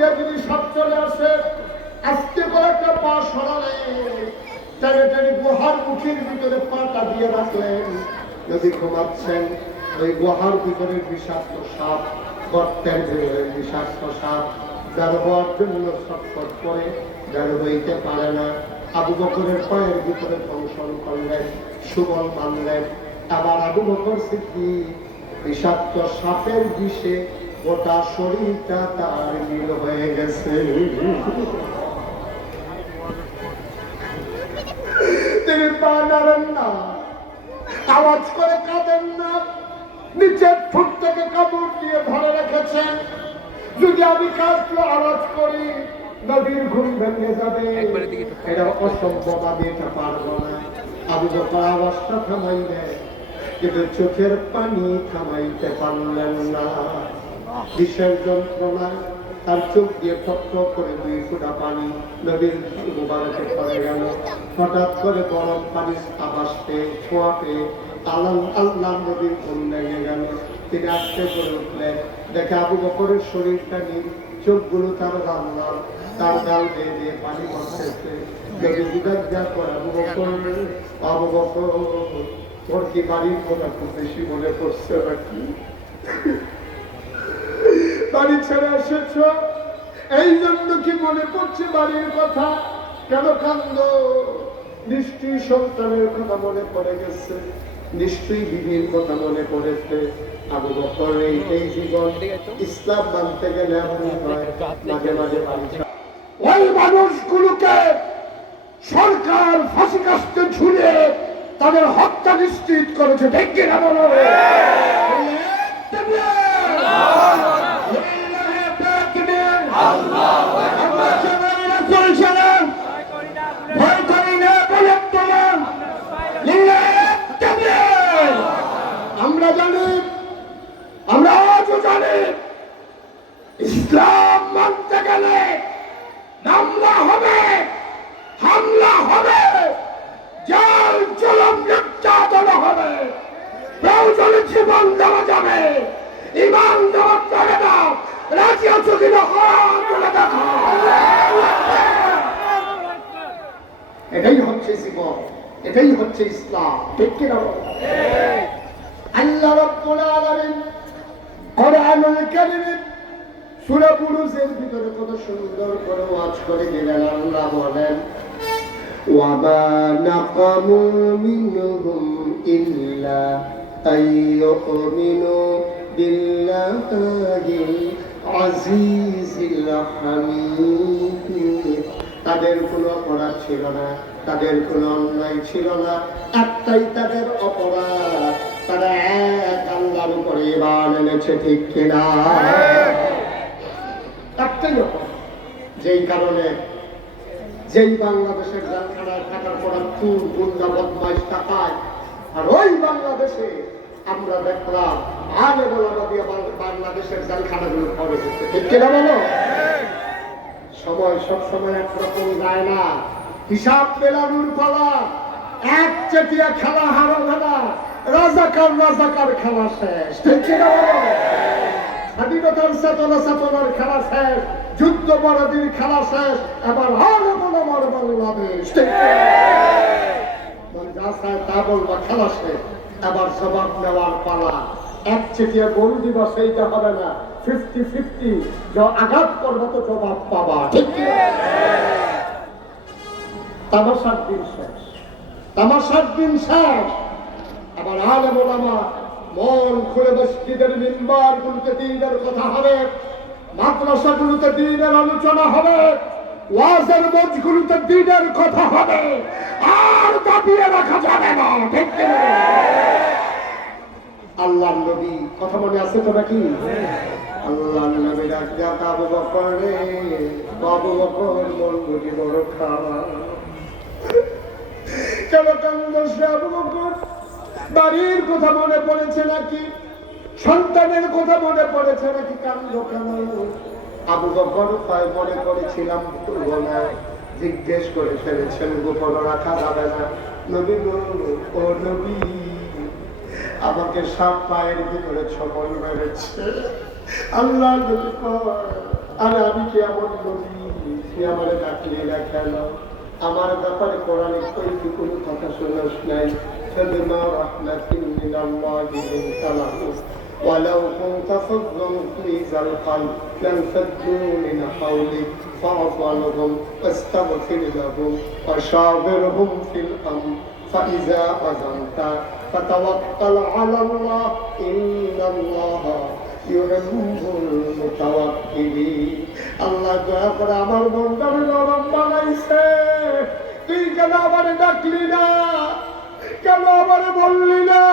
দিয়ে যদি সব চলে আসে, আজকে করে একটা পা সরালে টেনে টেনে গুহার মুখের ভিতরে পাটা দিয়ে রাখলেন। যদি ঘুমাচ্ছেন, ওই গুহার ভিতরে বিষাক্ত সাপ, গর্তের ভিতরে বিষাক্ত সাপ যার হওয়ার জন্য ছটফট করে, যার হইতে পারে না। আবু বকরের পায়ের ভিতরে দংশন করলেন, সুবল মানলেন। আবার আবু বকর সিদ্দিক বিষাক্ত সাপের বিষে গোটা শরীরটা তার নীল হয়ে গেছে। তিনি পা নাড়েন না, আওয়াজ করে কাঁদেন না, নিচের ঠোঁট থেকে কাপড় দিয়ে ধরে রেখেছেন। যদি আমি কাঁদলে আওয়াজ করি, নবীর ঘুম ভেঙে যাবে, এটা অসম্ভব, আমি এটা পারবো না। আবু বকর আওয়াজটা থামাইলেন, কিন্তু চোখের পানি থামাইতে পারলেন না। বিষের যন্ত্রণা তার চোখ দিয়ে ঠক ঠক করে 2 ফোঁটা পানি নবীর মুবারকে পড়ে গেল। হঠাৎ করে গরম পানি আবাস পেয়ে, ছোঁয়া পেয়ে আল্লাহ নবীর ঘুম ভেঙে গেল। তিনি আস্তে করে উঠলেন, দেখে আবু বকরের শরীরটা নীল, চোখগুলো তার রান্না, তার গাল দিয়ে দিয়ে পানি পড়তেছে। নবী জিজ্ঞাসা করে, আবু বকর, তোর কি বাড়ির কথা খুব বেশি মনে পড়ছে নাকি? বাড়ি ছেড়ে এসেছ, এই জন্য কি মনে পড়ছে বাড়ির কথা? কেন কান্দ? নিশ্চয়ই সন্তানের কথা মনে পড়ে গেছে, নিশ্চয়ই বিবির কথা মনে পড়েছে। আবু বকর এই জীবন, ইসলাম মানতে গেলে এমন হয়, মাঝে মাঝে বাড়ি ওই মানুষগুলোকে সরকার ফাঁসি কাস্তে ঝুলিয়ে তাদের হত্যা নিশ্চিত করেছে। দেখি না বলো, আমরা জানি, আমরা আজও জানি, ইসলাম মানতে গেলে মামলা হবে, হামলা হবে, জাল জুলুম নির্যাতন হবে, প্রয়োজনে জীবন দেওয়া যাবে। ইমান দেওয়ার যাবে না। রাজি আছো কিনা হাত তুলে দেখো। এটাই হচ্ছে জীবন, এটাই হচ্ছে ইসলাম। ঠিক কিনা? আল্লাহ রাব্বুল আলামিন কোরআনুল কারীমে সূরা বুরুজের ভিতরে কত সুন্দর করে ওয়াজ করে দিলেন। আল্লাহ বলেন, ওয়া মা নাকামু মিনহুম ইল্লা আইয়ুমিনু বিল্লাহিল আজিজিল হামিদ। তাদের কোনো অপরাধ ছিল না, তাদের কোনো অন্যায় ছিল না, একটাই তাদের অপরাধ, তারা এক আল্লাহর উপরে ঈমান এনেছে। ঠিক কিনা? একটাই অপরাধ, যেই কারণে যেই বাংলাদেশের জেলখানায় থাকার পর চুর গুন্ডা বদমাইশ টাকায়, আর ওই বাংলাদেশে আমরা দেখলাম আলে বলা দিয়ে বাংলাদেশের জেলখানাগুলো পড়ে গেছে। ঠিক কিনা বলো? সময় সব সময় একরকম যায় না, হিসাব মেলানোর পালা। এক চেটিয়া খেলা হারাবে না, রাজাকার রাজাকার খেলা শেষ। ঠিক কিনা বলো? স্বাধীনতার চেতনা চেতনার খেলা শেষ, যুদ্ধপরাধীর খেলা শেষ, এবার আর বলো আমার বাংলাদেশ। যা চায় তা বলবা, খেলা শেষ, এবার জবাব নেওয়ার পালা। এক চেটিয়া গরু দিবা, সেইটা হবে না, 50-50, আঘাত করবো তো জবাব পাবা। ঠিক তামাশার দিন শেষ, তামাশার দিন শেষ। আবার আলেম ওলামা মন খুলে মসজিদের মিম্বার গুলোতে দ্বীনের কথা হবে, মাদ্রাসা গুলোতে দ্বীনের আলোচনা হবে, ওয়াজের মঞ্চগুলোতে দ্বীনের কথা হবে, আর দাবিয়ে রাখা যাবে না। ঠিক আল্লাহর নবী কথা মনে আছে তো নাকি? আল্লাহর নবী রাজা আবু বকর রে, আবু বকর মন বুঝি বড় খাওয়া। কেন কান্দছে আবু বকর? বাড়ির কথা মনে পড়েছে নাকি? সন্তানের কথা মনে পড়েছে নাকি? কান্দ কেন? আবু বকর পায় মনে করেছিলাম বলবো না, জিজ্ঞেস করে ফেলেছেন, গোপন রাখা যাবে না। নবী ও নবী, আমাকে সাপ পায়ের ভিতরে ছবল মেরেছে। আল্লাহ নবী আর আমি কি এমন নবী, তুই আমার ডাকলি না কেন? আমার ব্যাপারে কোরআনে কইতে কোনো কথা শোনাস নাই। فبما رحمة من الله لنت لهم ولو كنت فظا غليظ القلب لانفضوا من حولك فاعف عنهم واستغفر لهم وشاورهم في الأمر فإذا عزمت فتوكل على الله إن الله ইউহিব্বুল মুতাওয়াক্কিলিন। আল্লাহ দয়া করে আমার মনটাকে নরম বানাইছে। তুই কেন আমারে ডাকলি না? কেন আমারে বললি না?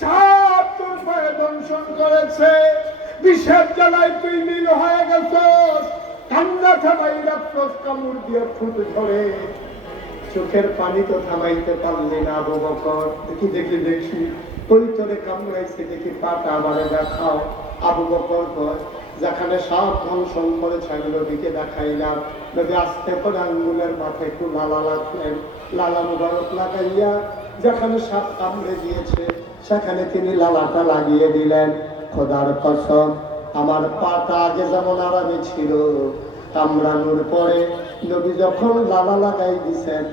সাপ তোর পায়ে দংশন করেছে, বিষের জ্বালায় তুই নীল হয়ে গেছস, কান্না থামাই রাখছস, কামড় দিয়ে ফুট ধরে চোখের পানি তো থামাইতে পারলি না আবু বকর। দেখি ওই তোরে কামড়াইছে, দেখি পাটা আমারে দেখাও। আবু বকর কয়, যেখানে সাপ দংশন করেছে আমি নবীকে দেখাইলাম। নবী আস্তে করে আঙ্গুলের মাথায় একটু লালা লাগলেন, লালা মুবারক লাগাইয়া যেখানে সাপ কামড়ে দিয়েছে সেখানে তিনি লালাটা লাগিয়ে দিলেন। খোদার কসম, আমার পাটা আগে যেমন আরামে ছিল, কামড়ানোর পরে নবী যখন লালা লাগাই দিছেন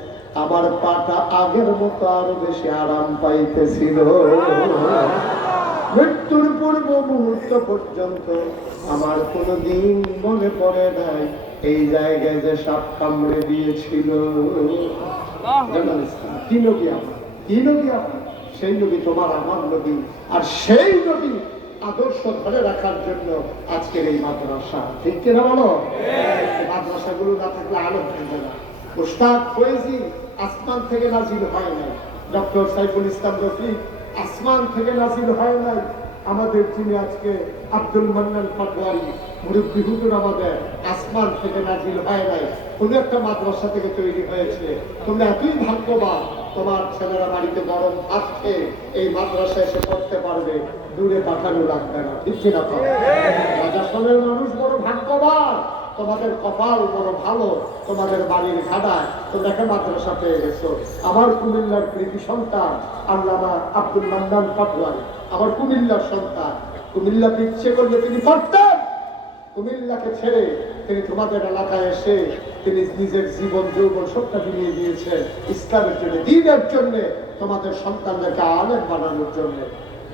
আমার পাটা আগের মতো আরো বেশি আরাম পাইতেছিল। মৃত্যুর পূর্ব মুহূর্ত পর্যন্ত আমার কোনদিন মনে পড়ে নাই এই জায়গায় যে সাপ কামড়ে দিয়েছিল। কি নবী আমার, কি নবী আমার? সেই নবী তোমার আমার নবী। আর সেই নবী আদর্শ ধরে রাখার জন্য আজকের এই মাদ্রাসা। ঠিক কিনা বলো? মাদ্রাসাগুলো না থাকলে আলো থাকবে না। উস্তাদ ফয়েজী আসমান থেকে নাজিল হয় নাই, ডক্টর সাইফুল ইসলাম রফিক আসমান থেকে নাজিল হয় নাই, আমাদের যিনি আজকে আব্দুল মান্নান পাটোয়ারি মুরব্বী হুজুর আমাদের আসমান থেকে নাজিল হয় নাই, কোন একটা মাদ্রাসা থেকে তৈরি হয়েছে। তোমরা এতই ভাগ্যবান, তোমার ছেলেরা বাড়িতে গরম ভাত খেয়ে এই মাদ্রাসায় এসে পড়তে পারবে, দূরে পাঠানো লাগবে না। ঠিক কিনা? রাজাসনের মানুষ বড় ভাগ্যবান, তোমাদের কপাল বড় ভালো, তোমাদের বাড়ির ঘাড়ায় তোমরা একটা মাদ্রাসা পেয়ে গেছো। আমার কুমিল্লার কৃতি সন্তান আল্লামা আব্দুল মান্নান পাটোয়ারি আমার কুমিল্লার সন্তান। কুমিল্লাকে ইচ্ছে করলে তিনি পড়তেন, কুমিল্লাকে ছেড়ে তিনি তোমাদের এলাকায় এসে তিনি নিজের জীবন যৌবন সবটা বিলিয়ে দিয়েছেন ইসলামের জন্য, দ্বীনের জন্য, তোমাদের সন্তানদেরকে আলেম বানানোর জন্য।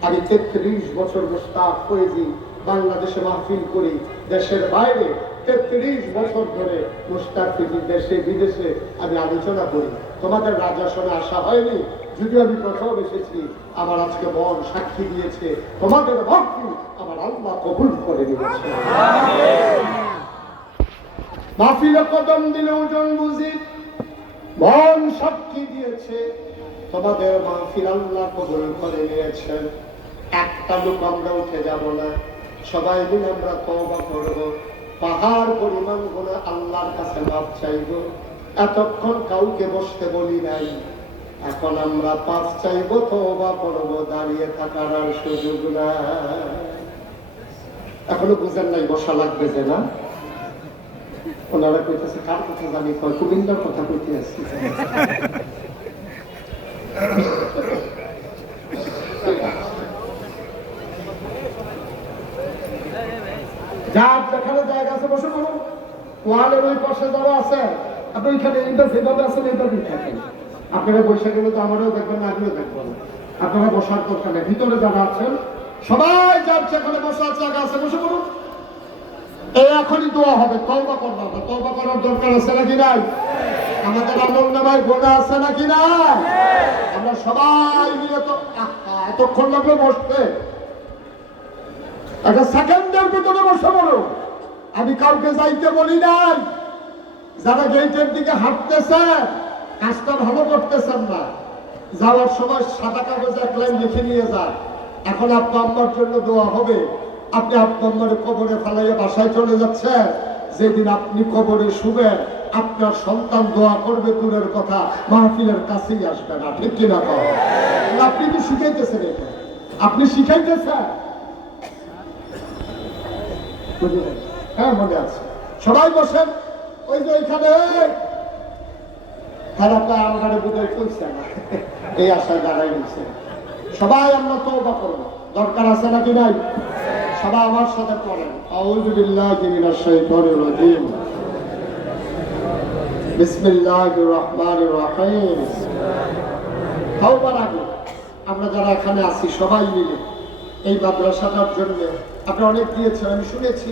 আমি 33 বছর মুস্তাক ফয়েজী বাংলাদেশে মাহফিল করি, দেশের বাইরে 33 বছর ধরে মুস্তাক ফয়েজী দেশে বিদেশে আমি আলোচনা করি। তোমাদের রাজাসনে আসা হয়নি, যদিও আমি প্রথম এসেছি। আমার আজকে মন সাক্ষী দিয়েছে তোমাদের ভক্তি আমার আল্লাহ কবুল করে নিয়েছে। মাহফিলে কদম দিলে ওজন বুঝি, মন সাক্ষী দিয়েছে তোমাদের মাহফিল আল্লাহ কবুল করে নিয়েছেন। একটা লোক আমরা উঠে যাব না, সবাই মিলে আমরা তওবা করব, পাহাড় পরিমাণ গুনাহ আল্লাহর কাছে মাপ চাইব। এতক্ষণ কাউকে বসতে বলি নাই, এখন আমরা পাপ চাইব, তওবা করব, দাঁড়িয়ে থাকার আর সুযোগ নাই। এখনো বুঝেন নাই বসা লাগবে যে না? ওনারা কইতেছে কার কথা জানি, কয় কুমিল্লার কথা কইতে আসছি। যার যেখানে জায়গা আছে বসে বলুন, ওয়ালের ওই পাশে যারা আছে আপনি ওইখানে এইটা যেভাবে আছেন এইভাবেই থাকেন। আপনারা বসে গেলে তো আমারও দেখবেন না, আমিও দেখবো না। আপনারা বসার দরকার নেই, ভিতরে যারা আছেন সবাই যার যেখানে বসার জায়গা আছে বসে বলুন। এই এখনই দোয়া হবে, তওবা করবো। তওবা করার দরকার আছে নাকি নাই? আমাদের আমলনামায় গোনা আছে নাকি নাই? আমরা সবাই মিলে তো এতক্ষণ লাগলো বসতে, একটা সেকেন্ডের ভিতরে বসে বলো। আমি কাউকে যাইতে বলি নাই, যারা গেটের দিকে হাঁটতেছে কাজটা ভালো করতেছেন না, যাওয়ার সময় সাদা কাগজে এক লাইন লিখে নিয়ে যান। এখন আব্বা আম্মার জন্য দোয়া হবে, আপনি আব্বা আম্মার কবরে ফেলাইয়া বাসায় চলে যাচ্ছেন, যেদিন আপনি কবরে শুবেন আপনার সন্তান দোয়া করবে দূরের কথা, মাহফিলের কাছেই আসবে না। ঠিক কিনা? আপনি কি শিখাইতেছেন? এটা আপনি শিখাইতেছেন? হ্যাঁ মনে আছে। সবাই বসেন, ওই যে ওইখানে আমরা বোধহয় কইছে না, এই আশায় দাঁড়াই নিচ্ছে। সবাই আমরা তওবা করবো, দরকার আছে নাকি নাই? সবাই আমার সাথে পড়েন, আউযু বিল্লাহি মিনাশ শাইতানির রাজীম, বিসমিল্লাহির রহমানির রহিম। তাওবার আগে আমরা যারা এখানে আছি সবাই মিলে এই মাদ্রাসাটার জন্য আপনারা অনেক দিয়েছেন, আমি শুনেছি।